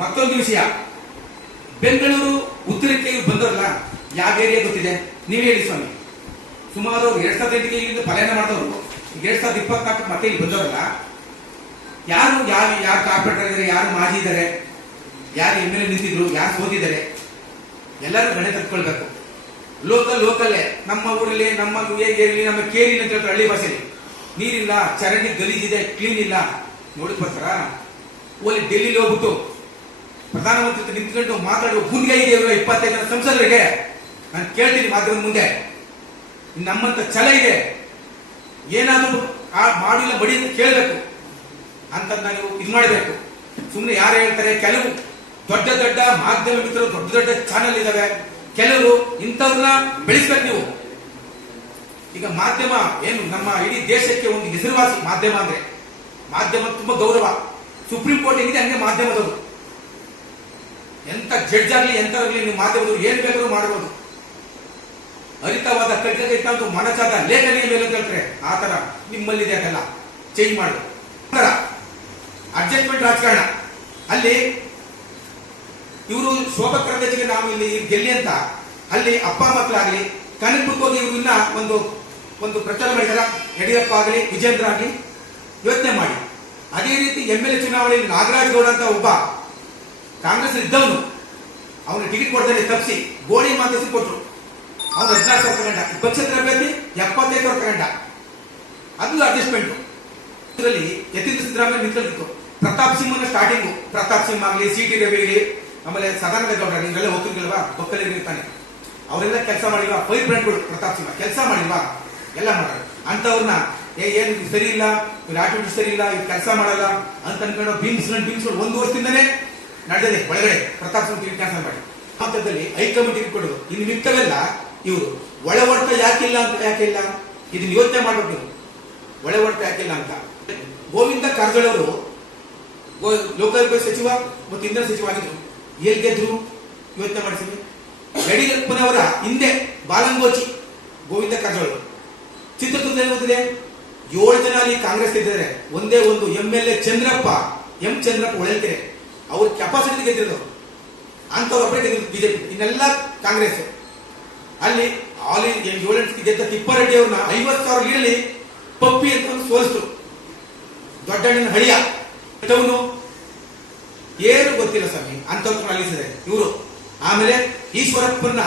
ಮತ್ತೊಂದು ವಿಷಯ. ಬೆಂಗಳೂರು ಉತ್ತರಕ್ಕೆ ಬಂದವರಲ್ಲ ಯಾವ ಏರಿಯಾ ಗೊತ್ತಿದೆ? ನೀವೇ ಹೇಳಿ ಸ್ವಾಮಿ. ಸುಮಾರು ಎರಡ್ ಸಾವಿರದ ಎಂಟಿಗೆ ಇಲ್ಲಿಂದ ಪಲಾಯನ ಮಾಡಿದವರು. ಎರಡ್ ಸಾವಿರದ ಇಪ್ಪತ್ನಾಲ್ಕು ಮತ್ತೆ ಇಲ್ಲಿ ಬಂದವರಲ್ಲ. ಯಾರು ಯಾವ, ಯಾರು ಕಾರ್ಪೊರೇಟರ್ ಇದ್ದಾರೆ ಯಾರು ಮಾಜಿ ಇದ್ದಾರೆ ಯಾರು ಎಂ ಎಲ್ ಎ ನಿಂತಿದ್ರು, ಯಾರು ಸೋತಿದ್ದಾರೆ, ಎಲ್ಲರೂ ಗಣೆ ತಕ್ಕೊಳ್ಬೇಕು ಲೋಕಲ್ ಲೋಕಲ್ಲೇ ನಮ್ಮ ಊರಲ್ಲಿ, ನಮ್ಮ ಏರಿಯಲ್ಲಿ, ನಮ್ಮ ಕೇರಿ ಅಂತ ಹೇಳ್ತಾರೆ ಹಳ್ಳಿ ಭಾಷೆಯಲ್ಲಿ. ನೀರಿಲ್ಲ, ಚರಂಡಿ ಗಲೀಜಿದೆ ಕ್ಲೀನ್ ಇಲ್ಲ. ನೋಡಿದ್ ಓಲಿ ಡೆಲ್ಲಿಲಿ ಹೋಗ್ಬಿಟ್ಟು ಪ್ರಧಾನಮಂತ್ರಿ ನಿಂತ್ಕೊಂಡು ಮಾತಾಡುವ ಗುಂಡಿಗೆ ಇದೆ ಇವರು ಇಪ್ಪತ್ತೈದು ಜನ ಸಂಸದರಿಗೆ. ನಾನು ಕೇಳ್ತೀನಿ ಮಾಧ್ಯಮದ ಮುಂದೆ. ನಮ್ಮಂತ ಛಲ ಇದೆ. ಏನಾದರೂ ಆ ಮಾಡಿಲ್ಲ ಬಡಿ ಅಂತ ಕೇಳಬೇಕು. ಅಂತ ನಾನು ಇದು ಮಾಡಬೇಕು. ಸುಮ್ಮನೆ ಯಾರು ಹೇಳ್ತಾರೆ, ಕೆಲವು ದೊಡ್ಡ ದೊಡ್ಡ ಮಾಧ್ಯಮ ಮಿತ್ರರು, ದೊಡ್ಡ ದೊಡ್ಡ ಚಾನೆಲ್ ಇದಾವೆ. ಕೆಲವರು ಇಂಥವ್ರನ್ನ ಬೆಳೆಸ್ಬೇಕು ನೀವು. ಈಗ ಮಾಧ್ಯಮ ಏನು ನಮ್ಮ ಇಡೀ ದೇಶಕ್ಕೆ ಒಂದು ಹೆಸರುವಾಸಿ ಮಾಧ್ಯಮ ಅಂದ್ರೆ, ಮಾಧ್ಯಮ ತುಂಬಾ ಗೌರವ. ಸುಪ್ರೀಂ ಕೋರ್ಟ್ ಏನಿದೆ ಹಂಗೆ ಮಾಧ್ಯಮದವರು. ಎಂತ ಜಡ್ಜ್ ಆಗ್ಲಿ ಎಂತಾಗ್ಲಿ ನೀವು ಮಾಧ್ಯಮದವರು, ಏನು ಬೇಕಾದ್ರೂ ಮಾಡಬಹುದು ಹರಿತವಾದ ಕಟ್ಟಿಗೆ ಇತ್ತು ಮನಸಾದ ಲೇಖನಿಯ ಮೇಲೆ ಅಂತ ಹೇಳ್ತಾರೆ. ಆ ತರ ನಿಮ್ಮಲ್ಲಿದೆ ಅದೆಲ್ಲ. ಚೇಂಜ್ ಮಾಡಿ. ಅಡ್ಜಸ್ಟ್ಮೆಂಟ್ ರಾಜಕಾರಣ. ಅಲ್ಲಿ ಇವರು ಶೋಭಾ ಕರಂದೇಜಿಗೆ ನಾವು ಇಲ್ಲಿ ಗೆಲ್ಲಿ ಅಂತ, ಅಲ್ಲಿ ಅಪ್ಪ ಮಕ್ಕಳಾಗ್ಲಿ ಕನಕಪುರಕ್ಕೆ ಹೋಗಿ ಇನ್ನ ಒಂದು ಒಂದು ಪ್ರಚಾರ ಮಾಡಿದಾರ. ಯಡಿಯೂರಪ್ಪ ಆಗಲಿ, ವಿಜೇಂದ್ರ ಆಗಲಿ ಯೋಚನೆ ಮಾಡಿ. ಅದೇ ರೀತಿ ಎಂ ಎಲ್ ಎ ಚುನಾವಣೆಯಲ್ಲಿ ನಾಗರಾಜ್ ಗೌಡ ಅಂತ ಒಬ್ಬ ಕಾಂಗ್ರೆಸ್ ಇದ್ದವನು, ಅವನು ಟಿಕೆಟ್ ಕೊಡ್ತಾನೆ ತಪ್ಪಿಸಿ ಗೋಳಿ ಮಾತಿಸಿ ಕೊಟ್ಟರು ಅವನು ಹದಿನಾರು ಸಾವಿರ ತಗೊಂಡ ಇಪ್ಪತ್ತು ಅಭ್ಯರ್ಥಿ ಎಪ್ಪತ್ತೈದು ಸಾವಿರ ತಗೊಂಡ. ಅದು ಅಡ್ಜಸ್ಟ್ಮೆಂಟ್ ಇದರಲ್ಲಿ ಯತೀಂದ್ರ ಸಿದ್ದರಾಮಯ್ಯ ನಿಂತಿತ್ತು ಪ್ರತಾಪ್ ಸಿಂಹನ ಸ್ಟಾರ್ಟಿಂಗು ಪ್ರತಾಪ್ ಸಿಂಹ ಆಗಲಿ ಸಿ ಟಿ ರವಿ ಆಗಲಿ, ಆಮೇಲೆ ಸದಾನಂದ ಗೌಡ ನಿಮ್ಗೆಲ್ಲ ಹೋಗ್ತಿರ್ಲಿಲ್ವಾ? ಬೊಕ್ಕಲ್ಲಿ ಇರ್ತಾನೆ ಅವರೆಲ್ಲ ಕೆಲಸ ಮಾಡಿಲ್ವಾ? ಪೈಪ್ ಬ್ರ್ಯಾಂಡ್ಗಳು ಪ್ರತಾಪ್ ಸಿಂಹ. ಕೆಲಸ ಮಾಡಿಲ್ವಾ? ಎಲ್ಲ ಮಾಡೋರು ಅಂತವ್ರನ್ನ ಏ, ಏನು ಸರಿ ಇಲ್ಲ? ಇವ್ರ ಆಟಿಟ್ಯೂಡ್ ಸರಿ ಇಲ್ಲ? ಇವ್ರು ಕೆಲಸ ಮಾಡಲ್ಲ? ಅಂತ ಅನ್ಕೊಂಡು ಬೀಮ್ಸ್ ಬೀಮ್ಸ್ ಒಂದು ವರ್ಷದಿಂದನೇ ನಡೆದಿದೆ ಒಳಗಡೆ. ಪ್ರತಾಪ್ ಸಿಂಗ್ ಟಿಕೆಟ್ ಕ್ಯಾನ್ಸಲ್ ಮಾಡಿ. ಹಂತದಲ್ಲಿ ಹೈಕಮಾಂಡ್ ಟಿಕೆಟ್ ಕೊಡೋದು ಇನ್ನು ಮಿಕ್ಕವೆಲ್ಲ ಇವರು ಒಳ ಹೊಡೆತ ಯಾಕಿಲ್ಲ ಅಂತ, ಯಾಕಿಲ್ಲ? ಇದನ್ನ ಯೋಚನೆ ಮಾಡ್ಬೇಕು ನೀವು. ಒಳ ಯಾಕೆ ಯಾಕಿಲ್ಲ ಅಂತ. ಗೋವಿಂದ ಕಾರಜೋಳ ಅವರು ಲೋಕಾಯುಕ್ತ ಸಚಿವ ಮತ್ತು ಇಂಧನ ಸಚಿವ ಆಗಿದ್ರು. ಎಲ್ಲಿ ಗೆದ್ರು? ಯೋಚನೆ ಮಾಡಿಸಿದ್ವಿ. ಯಡಿಯೂರಪ್ಪನವರ ಹಿಂದೆ ಬಾಲಂಗೋಚಿ, ಗೋವಿಂದ ಕಾರಜೋಳ ಚಿತ್ರದುರ್ಗದಲ್ಲಿ ಗೊತ್ತಿದೆ ಏಳು ಜನ ಅಲ್ಲಿ ಕಾಂಗ್ರೆಸ್ ಇದ್ದಾರೆ. ಒಂದೇ ಒಂದು M L A Chandrappa, M Chandrappa Holalkere. ಅವ್ರ ಕೆಪಾಸಿಟಿ ಗೆದ್ದಿರೋದು. ಅಂತವ್ರೊಬ್ಬರೇ ಗೆದ್ದಿರೋದು ಬಿಜೆಪಿ. ಇನ್ನೆಲ್ಲ ಕಾಂಗ್ರೆಸ್. ಅಲ್ಲಿ ಆಲ್ ಏಳೆಂಟು ಗೆದ್ದ ತಿಪ್ಪಾರೆಡ್ಡಿ ಅವ್ರನ್ನ ಐವತ್ತು ಸಾವಿರ ಇರಲಿ ಪಪ್ಪಿ ಅಂತ ಒಂದು ಸೋಲಿಸ್ತು. ದೊಡ್ಡಣ್ಣನ ಹಳಿಯ. ಅವನು ಏನು ಗೊತ್ತಿಲ್ಲ ಸ್ವಾಮಿ ಅಂತವ್ರು ಅಲ್ಲಿಸಿದೆ ಇವರು. ಆಮೇಲೆ ಈಶ್ವರಪ್ಪನ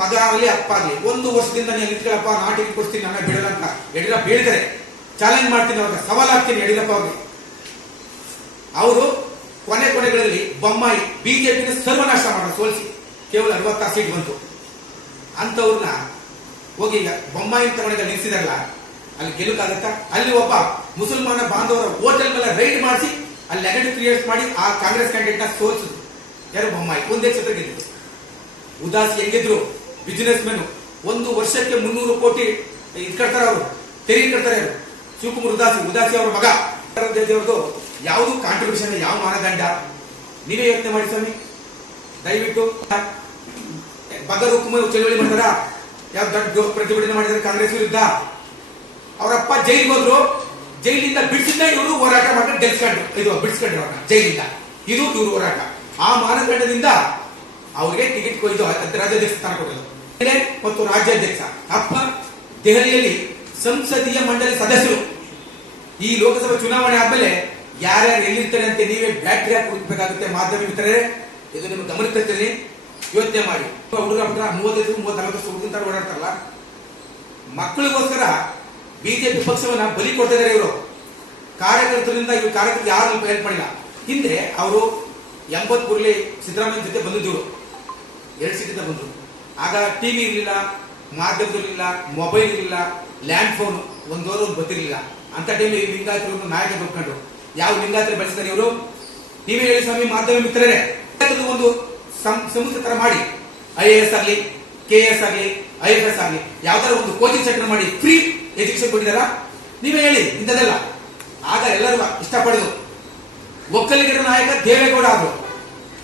ಮಗ ಆಗಲಿ ಅಪ್ಪ ಆಗಲಿ, ಒಂದು ವರ್ಷದಿಂದ ನೀವು ನಿಂತ್ಕೊಳ್ಳಪ್ಪ ನಾಟಿಗೆ ಕೊಡ್ತೀನಿ ನನ್ನ ಬಿಡಲ್ಲ ಅಂತ ಯಡಿಯೂರಪ್ಪ ಹೇಳಿದರೆ ಚಾಲೆಂಜ್ ಮಾಡ್ತೀನಿ ಅವಾಗ ಸವಾಲ್ ಹಾಕ್ತೀನಿ ಯಡಿಯೂರಪ್ಪ ಅವ್ರಿಗೆ. ಅವರು ಕೊನೆ ಕೊನೆಗಳಲ್ಲಿ ಬೊಮ್ಮಾಯಿ ಬಿಜೆಪಿನ ಸರ್ವನಾಶ ಮಾಡೋ ಸೋಲಿಸಿ. ಕೇವಲ ಅರವತ್ತಾರು ಸೀಟ್ ಬಂತು. ಅಂತವ್ರನ್ನ ಹೋಗಿ ಈಗ ಬೊಮ್ಮಾಯಿ ತಗೊಂಡಿದ್ದ ನಿಲ್ಸಿದಾರಲ್ಲ, ಅಲ್ಲಿ ಗೆಲ್ಲಕ್ಕಾಗತ್ತಾ? ಅಲ್ಲಿ ಒಬ್ಬ ಮುಸಲ್ಮಾನ ಬಾಂಧವರ ಹೋಟೆಲ್ ಮೇಲೆ ರೈಡ್ ಮಾಡಿಸಿ, ಅಲ್ಲಿ ನೆಗೆಟಿವ್ ಕ್ರಿಯೇಟ್ ಮಾಡಿ ಆ ಕಾಂಗ್ರೆಸ್ ಕ್ಯಾಂಡಿಡೇಟ್ನ ಸೋಲಿಸಿದ್ರು. ಯಾರು ಬೊಮ್ಮಾಯಿ? ಒಂದೇ ಕ್ಷೇತ್ರ ಗೆದ್ದರು ಉದಾಸಿ ಹೆಂಗಿದ್ರು? ಬಿಸಿನೆಸ್ ಮೆನ್ ಒಂದು ವರ್ಷಕ್ಕೆ ಮುನ್ನೂರು ಕೋಟಿ ಇದ್ ಕಟ್ತಾರೆ ಅವರು. ತೆರಿಗೆ ಕಟ್ತಾರೆ ಅವರು. ಶಿವಕುಮಾರ್ ಉದಾಸಿ ಉದಾಸಿ ಅವರ ಮಗ. ಅವ್ರದ್ದು ಯಾವುದು ಕಾಂಟ್ರಿಬ್ಯೂಷನ್ ಯಾವ ಮಾನದಂಡ? ನೀವೇ ಯೋಚನೆ ಮಾಡಿ ಸ್ವಾಮಿ. ದಯವಿಟ್ಟು. ಬಗರ್ ಹುಕುಮ ಚಳವಳಿ ಮಾಡ್ತಾರ? ಯಾವ ದೊಡ್ಡ ಪ್ರತಿಭಟನೆ ಮಾಡಿದ್ರೆ ಕಾಂಗ್ರೆಸ್ ವಿರುದ್ಧ? ಅವರಪ್ಪ ಜೈಲ್ ಹೋದ್ರು. ಜೈಲಿಂದ ಬಿಡಿಸಿದ್ದ ಇವರು ಹೋರಾಟ ಮಾಡ್ಕೊಂಡು ಗೆಲ್ಸ್ಕೊಂಡ್ರು. ಇದು ಬಿಡಿಸ್ಕೊಂಡ್ರು ಅವ್ರನ್ನ ಜೈಲಿಂದ. ಇದು ಇವರು ಹೋರಾಟ. ಆ ಮಾನದಂಡದಿಂದ ಅವರಿಗೆ ಟಿಕೆಟ್ ಕೊಯ್ದು ರಾಜ್ಯಾಧ್ಯಕ್ಷ ಸ್ಥಾನ ಕೊಡೋದು ಮತ್ತು ರಾಜ್ಯಾಧ್ಯಕ್ಷ. ಅಪ್ಪ ದೆಹಲಿಯಲ್ಲಿ ಸಂಸದೀಯ ಮಂಡಳಿ ಸದಸ್ಯರು. ಈ ಲೋಕಸಭೆ ಚುನಾವಣೆ ಆದ್ಮೇಲೆ ಯಾರ್ಯಾರು ಎಲ್ಲಿರ್ತಾರೆ ಅಂತ ನೀವೇ ಬ್ಯಾಟ್ರಿ ಹಾಕಿ ಹುಡುಕಬೇಕಾಗುತ್ತೆ, ಮಾಧ್ಯಮ ಮಿತ್ರರೇ ಇದು ನಿಮ್ಗೆ ಗಮನಕ್ಕೆ ತರ್ತೀನಿ ಯೋಚನೆ ಮಾಡಿ. ಹುಡುಗ ಹತ್ರ ಮೂವತ್ತೈದು ಮೂವತ್ತು ವರ್ಷ ಹುಡುಗಿಂತ ಓಡಾಡ್ತಾರಲ್ಲ. ಮಕ್ಕಳಿಗೋಸ್ಕರ ಬಿಜೆಪಿ ಪಕ್ಷವನ್ನ ಬಲಿ ಕೊಡ್ತಿದ್ದಾರೆ ಇವರು. ಕಾರ್ಯಕರ್ತರಿಂದ ಇವರು ಕಾರ್ಯಕರ್ತರು ಯಾರು ಹೆಲ್ಪ್ ಮಾಡಿಲ್ಲ. ಹಿಂದೆ ಅವರು ಎಂಬತ್ಮೂರಲಿ ಸಿದ್ದರಾಮಯ್ಯ ಜೊತೆ ಬಂದಿದ್ದರು ಎರಡು ಸೀಟಿಂದ ಬಂದರು. ಆಗ ಟಿವಿ ಇರಲಿಲ್ಲ, ಮಾಧ್ಯಮದಲ್ಲಿಲ್ಲ ಮೊಬೈಲ್ ಇರಲಿಲ್ಲ ಲ್ಯಾಂಡ್ ಫೋನ್ ಒಂದೋರು ಒಂದು ಗೊತ್ತಿರಲಿಲ್ಲ ಅಂತ ಟೈಮಲ್ಲಿ ಲಿಂಗಾಯತರು ನಾಯಕ ತಗೊಂಡ್ರು ಯಾವ ಲಿಂಗಾಯತರು ಬೆಳೆಸ್ತಾರೆ ಇವರು? ನೀವೇ ಹೇಳಿ ಸ್ವಾಮಿ, ಮಾಧ್ಯಮ ಮಿತ್ರರೇ. ಒಂದು ಸಂಸ್ಥೆ ತರ ಮಾಡಿ. ಐ ಎ ಎಸ್ ಆಗಲಿ, ಕೆ ಎಸ್ ಆಗಲಿ, ಐ ಎಫ್ ಎಸ್ ಆಗಲಿ ಯಾವ್ದಾರ ಒಂದು ಕೋಚಿಂಗ್ ಸೆಂಟರ್ ಮಾಡಿ ಫ್ರೀ ಎಜುಕೇಶನ್ ಕೊಟ್ಟಿದ್ದಾರಾ? ನೀವೇ ಹೇಳಿ, ಇಂಥದ್ದೆಲ್ಲ. ಆಗ ಎಲ್ಲರೂ ಇಷ್ಟಪಡೋದು. ಒಕ್ಕಲಿಗರ ನಾಯಕ ದೇವೇಗೌಡ ಆದ್ರು.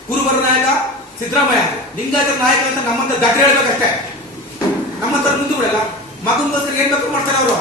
ಕುರುಬರ ನಾಯಕ ಸಿದ್ದರಾಮಯ್ಯ ಆದ್ರು. ಲಿಂಗಾಯತರ ನಾಯಕ ಅಂತ ನಮ್ಮಂತ ದಡ್ಡ ಹೇಳ್ಬೇಕಷ್ಟೇ. ನಮ್ಮಂತ ಮುಂದೂಡಲ್ಲ. ಮಗನಿಗೋಸ್ಕರ ಏನ್ ಬೇಕು ಮಾಡ್ತಾರೆ ಅವರು.